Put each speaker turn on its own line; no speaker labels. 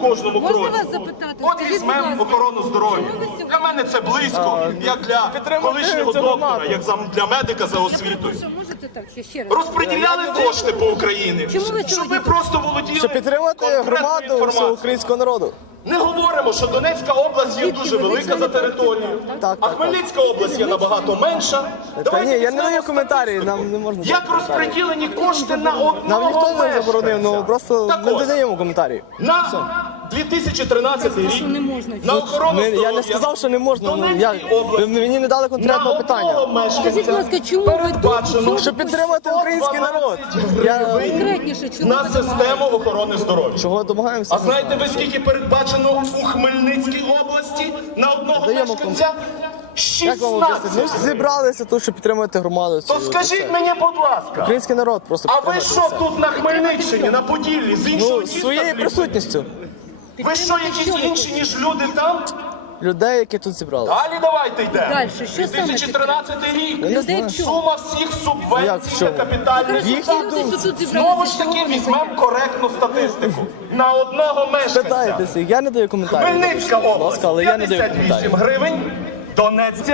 кожному
Можна
кроці.
вас запитати?
От
Скажіть,
візьмемо
ласка,
охорону здоров'я.
чому ви сьогодні-
Для мене це близько, як для колишнього доктора, як за- для медика за освітою.
Можете так, ще, ще раз.
Розподіляли кошти по Україні,
Чому ви
щоб
сьогодні
ви просто володіли
Щоб підтримати
конкретною
громаду
інформацією.
всього українського народу.
Не говоримо, що Донецька область є дуже велика за територією,
так?
А
так,
Хмельницька область є набагато менша.
Та
Давайте
ні, я не даю коментарі, нам не можна.
Як розподілені кошти на одного
Нам ніхто не заборонив, ну просто
Так
не
ось,
додаємо коментарі.
На 2013 рік
що не можна.
на охорону
Ми, я не сказав, що не можна. Ну,
Донецькій
Ви мені не дали конкретного
на
питання.
одного
Скажіть, будь ласка, чому ви тут?
Щоб підтримати український народ.
112
Я
Конкретніше, чому
на
ви
систему охорони здоров'я.
чого домагаємося?
А знаєте ви скільки передбачено у Хмельницькій області на одного
Даємо
мешканця?
Як вам об'яснити? Ну
16.
зібралися тут, щоб підтримати громаду.
То
цю,
скажіть
це.
мені, будь ласка,
Український народ просто
а ви
підтримати.
що тут на Хмельниччині, на Поділлі, з іншого
Ну,
міста?
своєю присутністю
Ви що, якісь інші, ніж люди там?
людей, які тут зібралися.
Далі давайте йдемо.
Дальше, що саме
2013 рік.
Людей
знаю.
в чому?
Сума всіх
Як в
субвенцій
чому?
на
люди, що тут
Знову ж
чого
таки
вони
візьмемо коректну статистику. На одного мешканця.
Питаєтеся, я не даю коментарі.
Хмельницька
Будь ласка,
область
але я не даю
58
коментарі.
гривень. Донецьк.